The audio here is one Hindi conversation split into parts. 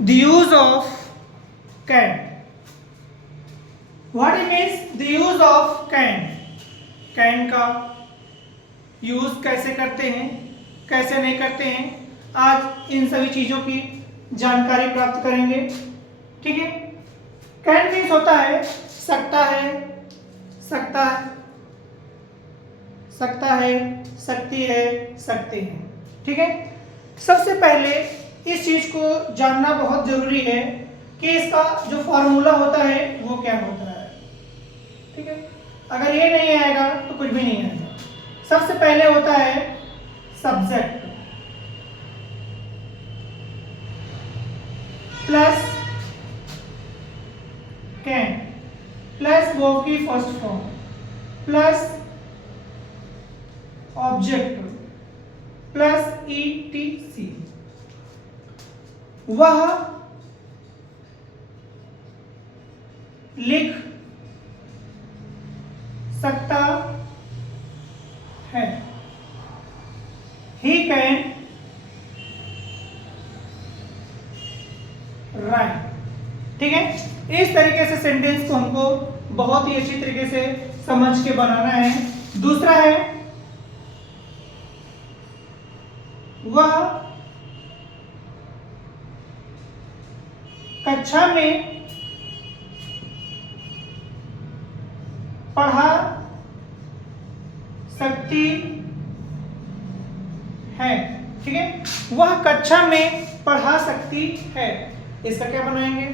The use of can. What it means? The use of can. Can का यूज कैसे करते हैं, कैसे नहीं करते हैं, आज इन सभी चीजों की जानकारी प्राप्त करेंगे। ठीक है। कैन मीन्स होता है सकता है, सकता है, सकता है, सकती है, सकते हैं। ठीक है। सबसे पहले इस चीज को जानना बहुत जरूरी है कि इसका जो फॉर्मूला होता है वो क्या होता है। ठीक है। अगर ये नहीं आएगा तो कुछ भी नहीं आएगा। सबसे पहले होता है subject plus can plus verb की first form plus object plus ETC। वह लिख सकता है। He can write। ठीक है। इस तरीके से सेंटेंस को हमको बहुत ही अच्छी तरीके से समझ के बनाना है। दूसरा है वह कक्षा में पढ़ा सकती है। ठीक है। वह कक्षा में पढ़ा सकती है। इसका क्या बनाएंगे?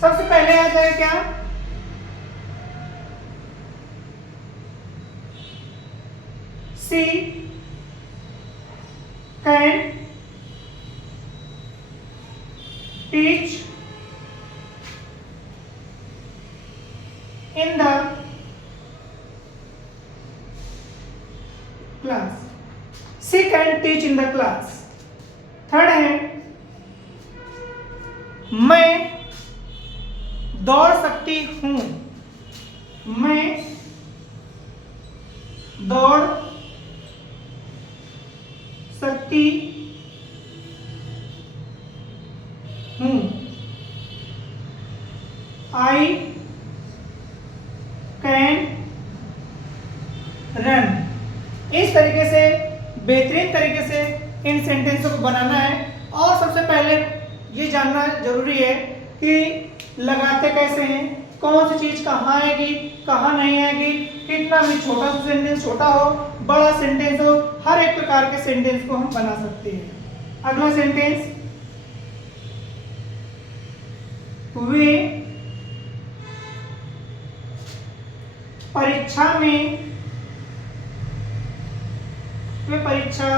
सबसे पहले आ जाएगा क्या? She can teach in the class। She can teach in the class। Third है मैं दौड़ सकती हूँ। मैं दौड़ सकती हूँ। I can run. इस तरीके से बेहतरीन तरीके से इन सेंटेंसों को बनाना है। और सबसे पहले ये जानना जरूरी है कि लगाते कैसे हैं, कौन सी चीज कहाँ आएगी, कहाँ नहीं आएगी। कितना भी छोटा सा सेंटेंस, छोटा हो बड़ा सेंटेंस हो, हर एक प्रकार के सेंटेंस को हम बना सकते हैं। अगला सेंटेंस, वे परीक्षा में वे परीक्षा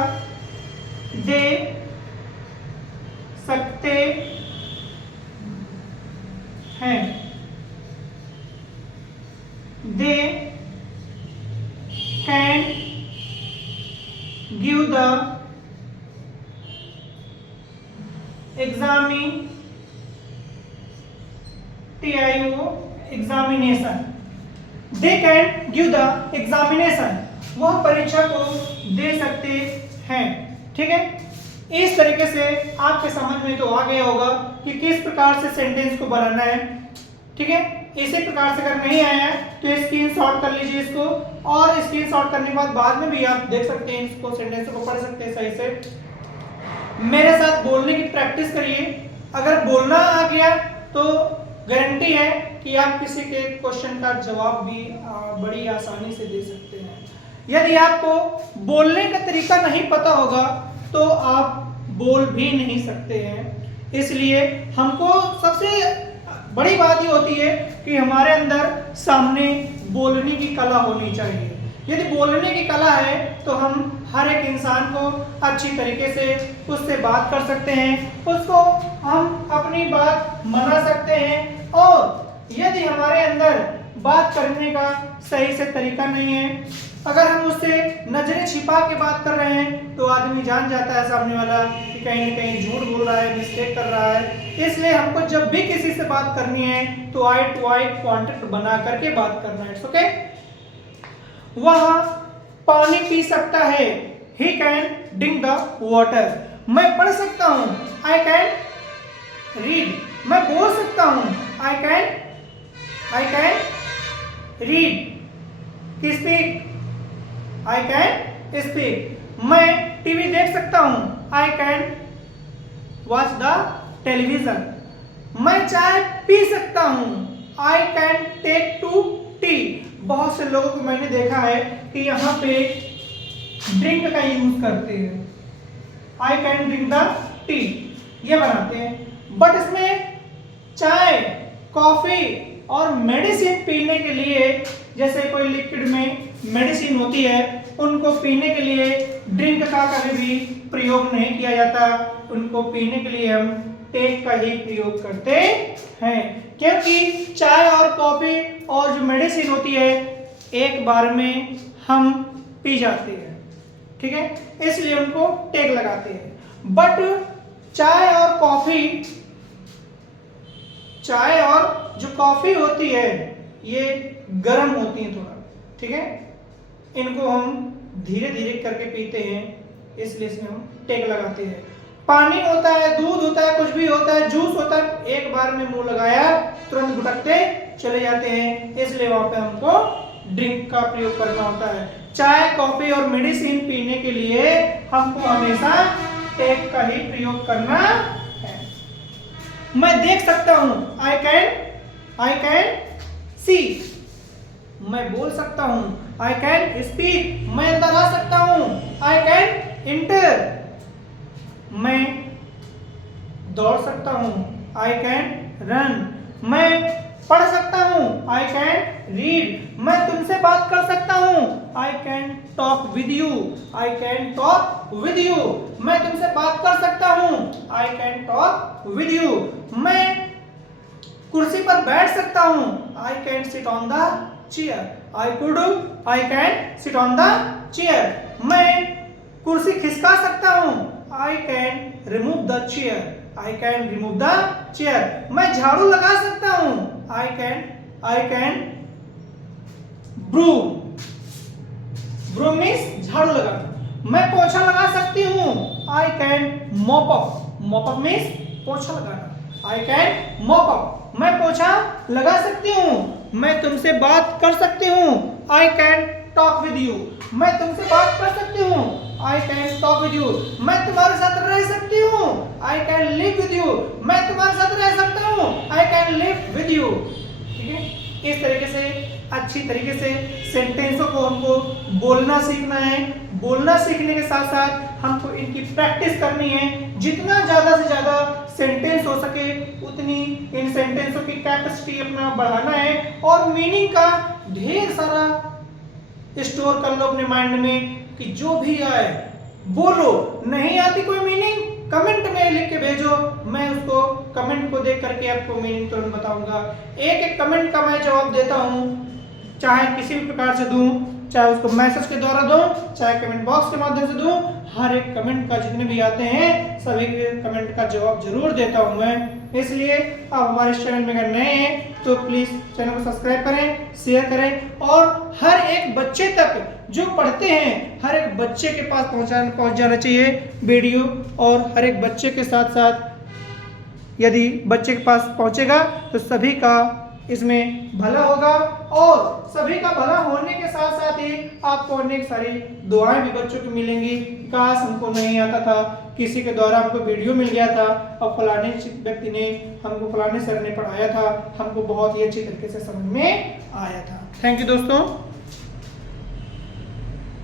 दे सकते हैं। They can give the examination. They can give the examination। वह परीक्षा को दे सकते हैं। ठीक है। इस तरीके से आपके समझ में तो आ गया होगा कि किस प्रकार से सेंटेंस को बनाना है। ठीक है। इसी प्रकार से अगर नहीं आया तो स्क्रीनशॉट कर लीजिए इसको, और स्क्रीनशॉट करने के बाद में भी आप देख सकते हैं, इसको सेंटेंस को पढ़ सकते हैं सही से। मेरे साथ बोलने की प्रैक्टिस करिए। अगर बोलना आ गया तो गारंटी है कि आप किसी के क्वेश्चन का जवाब भी बड़ी आसानी से दे सकते हैं। यदि आपको बोलने का तरीका नहीं पता होगा तो आप बोल भी नहीं सकते हैं। इसलिए हमको सबसे बड़ी बात ये होती है कि हमारे अंदर सामने बोलने की कला होनी चाहिए। यदि बोलने की कला है तो हम हर एक इंसान को अच्छी तरीके से उससे बात कर सकते हैं, उसको हम अपनी बात मना सकते हैं। और यदि हमारे अंदर बात करने का सही से तरीका नहीं है, अगर हम उससे नजरें छिपा के बात कर रहे हैं तो आदमी जान जाता है सामने वाला कि कहीं न कहीं झूठ बोल रहा है, मिस्टेक कर रहा है। इसलिए हमको जब भी किसी से बात करनी है तो आई टू आई कॉन्टेक्ट बना करके बात करना है। ओके। वह पानी पी सकता है। He can drink the water। मैं पढ़ सकता हूँ। I can read. मैं बोल सकता हूँ, I can read. Speak, I can speak. मैं टीवी देख सकता हूँ, I can watch the television. मैं चाय पी सकता हूँ, I can take to tea. बहुत से लोगों को मैंने देखा है कि यहाँ पे ड्रिंक का यूज करते हैं, I can drink the T, ये बनाते हैं। बट इसमें चाय, कॉफी और मेडिसिन पीने के लिए, जैसे कोई लिक्विड में मेडिसिन होती है, उनको पीने के लिए ड्रिंक का कभी भी प्रयोग नहीं किया जाता। उनको पीने के लिए हम टेक का ही प्रयोग करते हैं, क्योंकि चाय और कॉफी और जो मेडिसिन होती है एक बार में हम पी जाते हैं, ठीक है, इसलिए उनको टेक लगाते हैं। बट चाय और जो कॉफी होती है ये गर्म होती है थोड़ा, ठीक है, इनको हम धीरे धीरे करके पीते हैं, इसलिए इसमें हम टेक लगाते हैं। पानी होता है, दूध होता है, कुछ भी होता है, जूस होता है, एक बार में मुंह लगाया तुरंत गुटकते चले जाते हैं, इसलिए वहां पे हमको ड्रिंक का प्रयोग करना होता है। चाय, कॉफी और मेडिसिन पीने के लिए हमको हमेशा टेक का ही प्रयोग करना है। मैं देख सकता हूं, आई कैन सी। मैं बोल सकता हूं, आई कैन स्पीक। मैं अंदर आ सकता हूं, आई कैन इंटर। मैं दौड़ सकता हूं, आई कैन रन। मैं पढ़ सकता हूं, आई कैन रीड। मैं तुमसे बात कर सकता हूं, I can talk with you, I can talk with you. मैं तुमसे बात कर सकता हूं, I can talk with you. मैं कुर्सी पर बैठ सकता हूं, I can sit on the chair, I can sit on the chair. मैं कुर्सी खिसका सकता हूं, I can remove the chair, I can remove the chair। मैं झाड़ू लगा सकता हूं, I can broom। broom means झाड़ू लगाना। मैं पोछा लगा सकती हूं, I can mop up। mop up means पोछा लगाना, I can mop up। मैं पोछा लगा सकती हूं। मैं तुमसे बात कर सकती हूं, I can talk with you। मैं तुमसे बात कर सकती हूं, I can talk with you। मैं तुम्हारे साथ रह सकती हूँ, I can live with you। मैं तुम्हारे साथ रह सकता हूँ, I can live with you। ठीक है, इस तरीके से अच्छी तरीके से सेंटेंसों को हमको बोलना सीखना है। बोलना सीखने के साथ साथ हमको इनकी प्रैक्टिस करनी है। जितना ज़्यादा से ज़्यादा सेंटेंस हो सके उतनी इन सेंटेंसों की कैपेसिटी अपना बढ़ाना है और मीनिंग का ढेर सारा स्टोर कर लो अपने माइंड में कि जो भी आए बोलो। नहीं आती कोई मीनिंग कमेंट में लिख के भेजो, मैं उसको कमेंट को देख करके आपको मीनिंग तुरंत बताऊंगा। एक एक कमेंट का मैं जवाब देता हूँ, चाहे किसी भी प्रकार से दूं, चाहे उसको मैसेज के द्वारा दूं, चाहे कमेंट बॉक्स के माध्यम से दूं। हर एक कमेंट का जितने भी आते हैं सभी कमेंट का जवाब जरूर देता हूं मैं। इसलिए आप हमारे इस चैनल में अगर नए हैं तो प्लीज़ चैनल को सब्सक्राइब करें, शेयर करें और हर एक बच्चे तक जो पढ़ते हैं हर एक बच्चे के पास पहुंच जाना चाहिए वीडियो। और हर एक बच्चे के साथ साथ यदि बच्चे के पास पहुंचेगा तो सभी का इसमें भला होगा और सभी का भला होने के साथ साथ ही आपको अनेक सारी दुआएं भी बच्चों की मिलेंगी। काश हमको नहीं आता था, किसी के द्वारा हमको वीडियो मिल गया था और फलाने व्यक्ति ने हमको, फलाने सर ने पढ़ाया था, हमको बहुत ही अच्छी तरीके से समझ में आया था। थैंक यू दोस्तों।